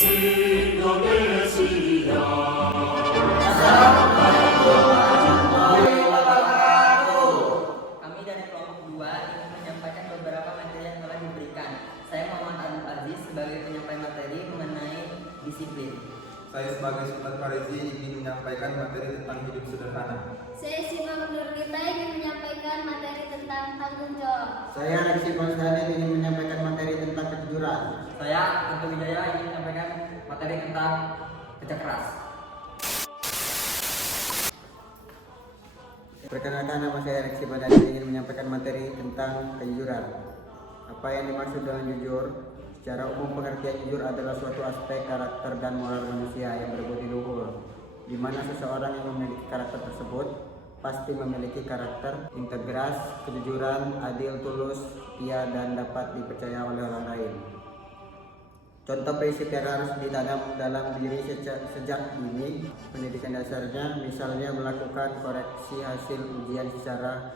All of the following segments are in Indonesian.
Kami dari kelompok 2 ingin menyampaikan beberapa materi yang telah diberikan. Saya Muhammad Abdul Aziz sebagai penyampai materi mengenai disiplin. Saya sebagai Sultan Farizi ingin menyampaikan materi tentang hidup sederhana. Saya Sima Nurlita ingin menyampaikan materi tentang tanggung jawab. Saya Alexi Konstantin ingin menyampaikan materi tentang kejujuran. Saya Kunto Wijaya ingin menyampaikan materi tentang kerja keras. Perkenalkan, nama saya Alexi Konstantin ingin menyampaikan materi tentang kejujuran. Apa yang dimaksud dengan jujur? Secara umum, pengertian jujur adalah suatu aspek karakter dan moral manusia yang berbudi luhur, di mana seseorang yang memiliki karakter tersebut pasti memiliki karakter integras, kejujuran, adil, tulus, setia, dan dapat dipercaya oleh orang lain. Contoh prinsip yang harus ditanam dalam diri sejak dini pendidikan dasarnya, misalnya melakukan koreksi hasil ujian secara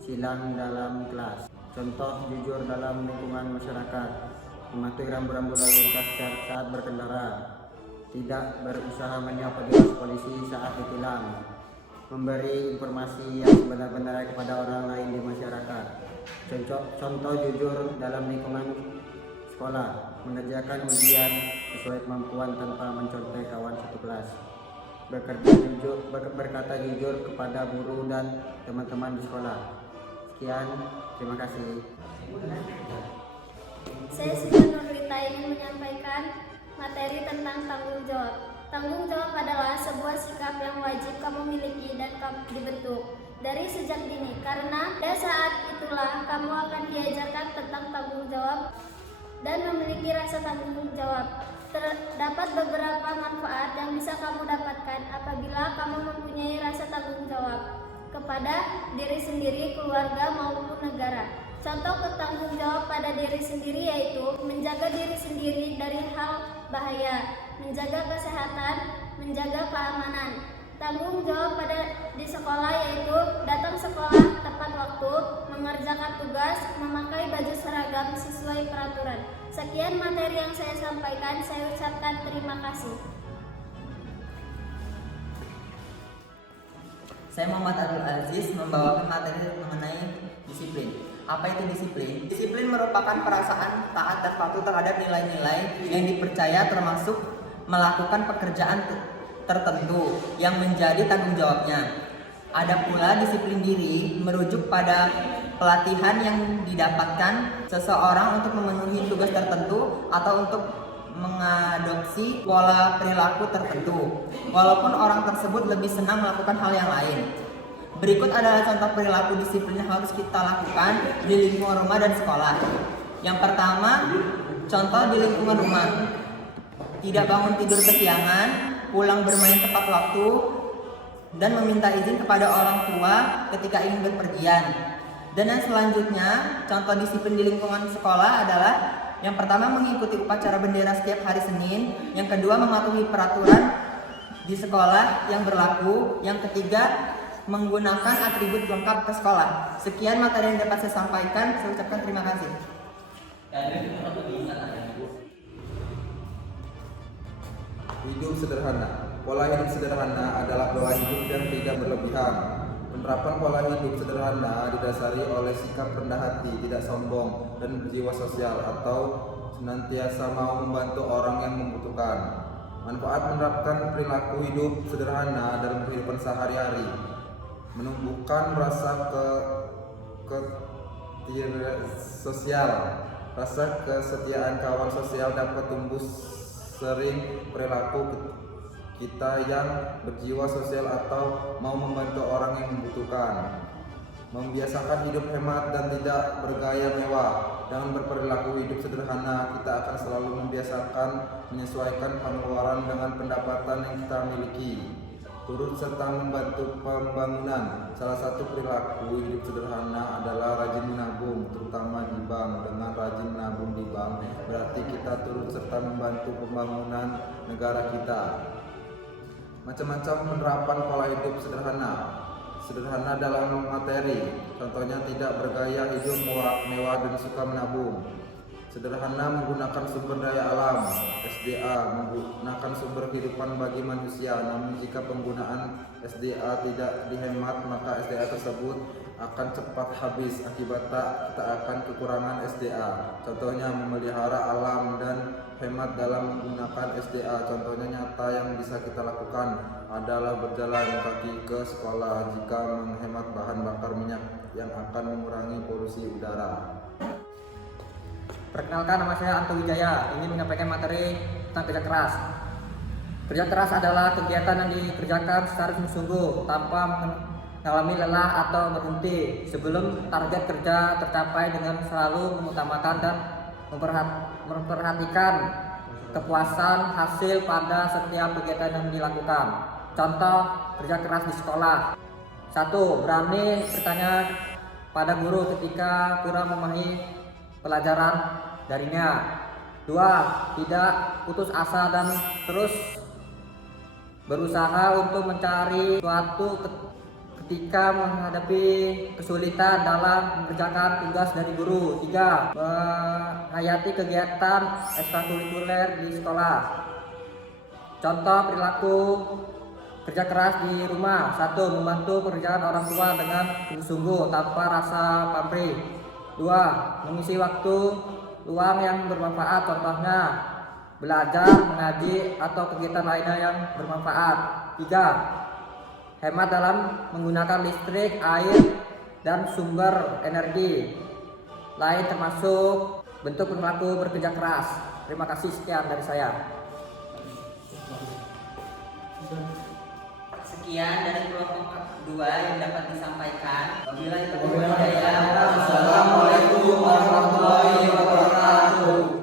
silang dalam kelas. Contoh jujur dalam lingkungan masyarakat, mematuhi rambu-rambu lalu lintas saat berkendara, tidak berusaha menyapa petugas polisi saat ditilang, memberi informasi yang sebenar-benarnya kepada orang lain di masyarakat. Contoh jujur dalam lingkungan sekolah, mengerjakan ujian sesuai kemampuan tanpa mencontoh kawan satu kelas, berkata jujur kepada guru dan teman-teman di sekolah. Sekian, terima kasih. Saya Sima Nurlita ingin menyampaikan materi tentang tanggung jawab. Tanggung jawab adalah sebuah sikap yang wajib kamu miliki dan kamu dibentuk dari sejak dini, karena pada saat itulah kamu akan diajarkan tentang tanggung jawab dan memiliki rasa tanggung jawab. Terdapat beberapa manfaat yang bisa kamu dapatkan apabila kamu mempunyai rasa tanggung jawab kepada diri sendiri, keluarga, maupun negara. Contoh bertanggung jawab pada diri sendiri yaitu menjaga diri sendiri dari hal bahaya, menjaga kesehatan, menjaga keamanan. Tanggung jawab pada di sekolah yaitu datang sekolah tepat waktu, mengerjakan tugas, memakai baju seragam sesuai peraturan. Sekian materi yang saya sampaikan, saya ucapkan terima kasih. Saya Muhammad Abdul Aziz membawakan materi mengenai disiplin. Apa itu disiplin? Disiplin merupakan perasaan taat dan patuh terhadap nilai-nilai yang dipercaya, termasuk melakukan pekerjaan tertentu yang menjadi tanggung jawabnya. Ada pula disiplin diri merujuk pada pelatihan yang didapatkan seseorang untuk memenuhi tugas tertentu atau untuk mengadopsi pola perilaku tertentu, walaupun orang tersebut lebih senang melakukan hal yang lain. Berikut adalah contoh perilaku disiplin yang harus kita lakukan di lingkungan rumah dan sekolah. Yang pertama, contoh di lingkungan rumah. Tidak bangun tidur kesiangan, pulang bermain tepat waktu, dan meminta izin kepada orang tua ketika ingin berpergian. Dan yang selanjutnya, contoh disiplin di lingkungan sekolah adalah yang pertama, mengikuti upacara bendera setiap hari Senin. Yang kedua, mematuhi peraturan di sekolah yang berlaku. Yang ketiga, menggunakan atribut lengkap ke sekolah. Sekian materi yang dapat saya sampaikan. Saya ucapkan terima kasih. Hidup sederhana. Pola hidup sederhana adalah pola hidup yang tidak berlebihan. Penerapan pola hidup sederhana didasari oleh sikap rendah hati, tidak sombong, dan berjiwa sosial atau senantiasa mau membantu orang yang membutuhkan. Manfaat menerapkan perilaku hidup sederhana dalam kehidupan sehari-hari: menumbuhkan rasa sosial, rasa kesetiaan kawan sosial dapat tumbuh sering perilaku kita yang berjiwa sosial atau mau membantu orang yang membutuhkan. Membiasakan hidup hemat dan tidak bergaya mewah. Dengan berperilaku hidup sederhana, kita akan selalu membiasakan menyesuaikan pengeluaran dengan pendapatan yang kita miliki. Turut serta membantu pembangunan. Salah satu perilaku hidup sederhana adalah rajin menabung, terutama di bank. Dengan rajin menabung di bank, berarti kita turut serta membantu pembangunan negara kita. Macam-macam penerapan pola hidup sederhana. Sederhana dalam materi, contohnya tidak bergaya hidup mewah dan suka menabung. sederhana menggunakan sumber daya alam, SDA menggunakan sumber kehidupan bagi manusia. Namun jika penggunaan SDA tidak dihemat, maka SDA tersebut akan cepat habis. Akibatnya kita akan kekurangan SDA. Contohnya memelihara alam dan hemat dalam menggunakan SDA. Contohnya nyata yang bisa kita lakukan adalah berjalan kaki ke sekolah jika menghemat bahan bakar minyak yang akan mengurangi polusi udara. Perkenalkan, nama saya Anto Wijaya, ingin menyampaikan materi tentang kerja keras. Kerja keras adalah kegiatan yang dikerjakan secara sungguh-sungguh tanpa mengalami lelah atau berhenti sebelum target kerja tercapai, dengan selalu mengutamakan dan memperhatikan kepuasan hasil pada setiap kegiatan yang dilakukan. Contoh kerja keras di sekolah: 1. Berani bertanya pada guru ketika kurang memahami pelajaran darinya. 2. Tidak putus asa dan terus berusaha untuk mencari suatu ketika menghadapi kesulitan dalam mengerjakan tugas dari guru. 3. Menghayati kegiatan ekstrakurikuler di sekolah. Contoh perilaku kerja keras di rumah: 1. Membantu pekerjaan orang tua dengan sungguh-sungguh tanpa rasa pamrih. 2. Mengisi waktu luang yang bermanfaat, contohnya belajar, mengaji, atau kegiatan lainnya yang bermanfaat. 3. Hemat dalam menggunakan listrik, air, dan sumber energi lain termasuk bentuk perilaku bekerja keras. Terima kasih, sekian dari saya. Sekian dari kelompok 2 yang dapat disampaikan. Wabillahi taufiq wal hidayah. Wassalamualaikum warahmatullahi wabarakatuh.